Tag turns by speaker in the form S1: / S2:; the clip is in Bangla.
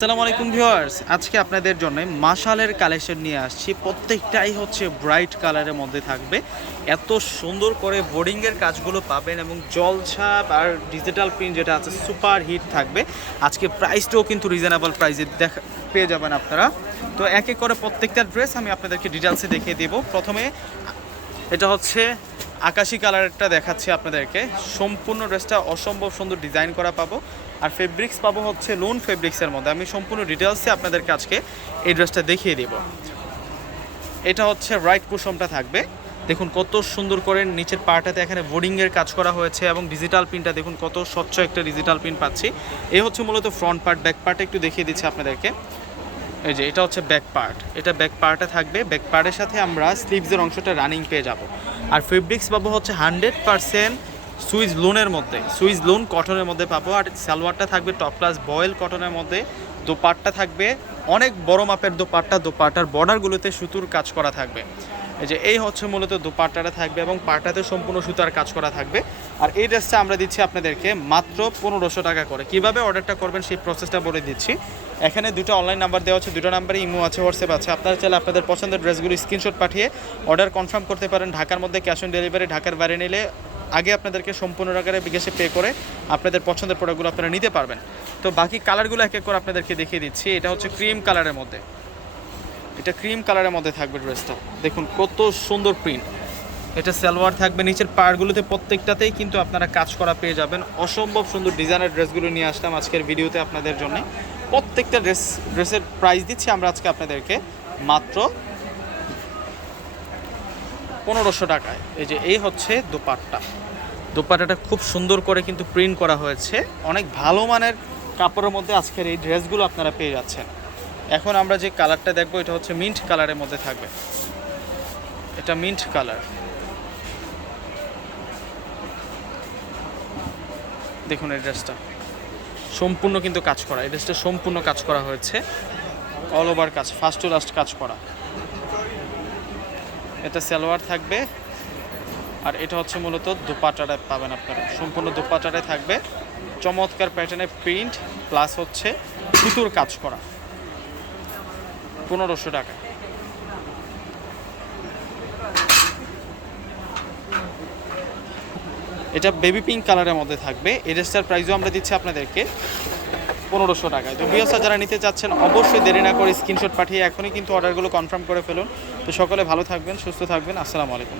S1: আসসালামু আলাইকুম ভিউয়ার্স। আজকে আপনাদের জন্য মাশালের কালেকশন নিয়ে আসছি। প্রত্যেকটাই হচ্ছে ব্রাইট কালারের মধ্যে থাকবে। এত সুন্দর করে বোর্ডিংয়ের কাজগুলো পাবেন এবং জলছাপ আর ডিজিটাল প্রিন্ট যেটা আছে, সুপার হিট থাকবে। আজকে প্রাইসটাও কিন্তু রিজনেবল প্রাইসে দেখা, পেয়ে যাবেন আপনারা। তো এক এক করে প্রত্যেকটা ড্রেস আমি আপনাদেরকে ডিটেলসে দেখিয়ে দেব। প্রথমে এটা হচ্ছে আকাশি কালারটা দেখাচ্ছি আপনাদেরকে। সম্পূর্ণ ড্রেসটা অসম্ভব সুন্দর ডিজাইন করা পাবো। আর ফেব্রিক্স পাবো হচ্ছে লোন ফেব্রিক্সের মধ্যে। আমি সম্পূর্ণ ডিটেলসে আপনাদেরকে আজকে এই ড্রেসটা দেখিয়ে দেব। এটা হচ্ছে রাইট কুশমটা থাকবে। দেখুন কত সুন্দর করে নিচের পার্টাতে এখানে বোর্ডিংয়ের কাজ করা হয়েছে এবং ডিজিটাল প্রিন্টটা দেখুন কত স্বচ্ছ একটা ডিজিটাল প্রিন্ট পাচ্ছি। এই হচ্ছে মূলত ফ্রন্ট পার্ট ব্যাক পার্ট একটু দেখিয়ে দিচ্ছি আপনাদেরকে। এই যে, এটা হচ্ছে ব্যাক পার্ট এটা ব্যাক পার্টে থাকবে। ব্যাক পার্টের সাথে আমরা স্লিভসের অংশটা রানিং পেয়ে যাব। আর ফেব্রিক্স পাবো হচ্ছে হান্ড্রেড পারসেন্ট সুইজ লোনের মধ্যে, সুইজ লোন কটনের মধ্যে পাবো। আর সালোয়ারটা থাকবে টপ ক্লাস বয়েল কটনের মধ্যে। দোপাট্টা থাকবে, অনেক বড় মাপের দোপাট্টা, দোপাট্টার বর্ডারগুলোতে সুতুর কাজ করা থাকবে। এই যে, এই হচ্ছে মূলত দোপাট্টাটা থাকবে এবং পাট্টাতে সম্পূর্ণ সুতার কাজ করা থাকবে। আর এই ড্রেসটা আমরা দিচ্ছি আপনাদেরকে মাত্র পনেরোশো টাকা করে। কীভাবে অর্ডারটা করবেন সেই প্রসেসটা বলে দিচ্ছি। এখানে দুটো অনলাইন নাম্বার দেওয়া আছে, দুটো নাম্বারে ইমো আছে হোয়াটসঅ্যাপ আছে। আপনারা চাইলে আপনাদের পছন্দের ড্রেসগুলি স্ক্রিনশট পাঠিয়ে অর্ডার কনফার্ম করতে পারেন। ঢাকার মধ্যে ক্যাশ অন ডেলিভারি ঢাকার বাইরে নিলে আগে আপনাদেরকে সম্পূর্ণ আকারে বিকাশে পে করে আপনাদের পছন্দের প্রোডাক্টগুলো আপনারা নিতে পারবেন। তো বাকি কালারগুলো এক এক করে আপনাদেরকে দেখিয়ে দিচ্ছি। এটা হচ্ছে ক্রিম কালারের মধ্যে। এটা ক্রিম কালারের মধ্যে থাকবে ড্রেসটা দেখুন কত সুন্দর প্রিন্ট এটা সালোয়ার থাকবে নিচের পাড়গুলোতে প্রত্যেকটাতেই কিন্তু আপনারা কাজ করা পেয়ে যাবেন। অসম্ভব সুন্দর ডিজাইনের ড্রেসগুলো নিয়ে আসলাম আজকের ভিডিওতে আপনাদের জন্য। প্রত্যেকটা ড্রেস ড্রেসের প্রাইস দিচ্ছি আমরা আজকে আপনাদেরকে মাত্র পনেরোশো টাকায়। এই যে এই হচ্ছে দোপাট্টা। দোপাট্টাটা খুব সুন্দর করে কিন্তু প্রিন্ট করা হয়েছে। অনেক ভালো মানের কাপড়ের মধ্যে আজকের এই ড্রেসগুলো আপনারা পেয়ে যাচ্ছেন। এখন আমরা যে কালারটা দেখব এটা হচ্ছে মিন্ট কালারের মধ্যে থাকবে। এটা মিন্ট কালার। দেখুন এই ড্রেসটা। সম্পূর্ণ কিন্তু কাজ করা। এই ড্রেসটা সম্পূর্ণ কাজ করা হয়েছে। অল ওভার কাজ ফার্স্ট টু লাস্ট কাজ করা। এটা সালোয়ার থাকবে। আর এটা হচ্ছে মূলত দোপাটাটা পাবেন আপনারা। সম্পূর্ণ দোপাটাটায় থাকবে। চমৎকার প্যাটার্নের প্রিন্ট প্লাস হচ্ছে সুতোর কাজ করা। পনেরোশো টাকা। এটা বেবি পিঙ্ক কালারের মধ্যে থাকবে। এই ড্রেসটার প্রাইসও আমরা দিচ্ছি আপনাদেরকে। পনেরোশো টাকায়। তো বিয়সা, যারা নিতে চাচ্ছেন, অবশ্যই দেরি না করে স্ক্রিনশট পাঠিয়ে এখনই কিন্তু অর্ডারগুলো কনফার্ম করে ফেলুন। তো সকলে ভালো থাকবেন, সুস্থ থাকবেন। আসসালামু আলাইকুম।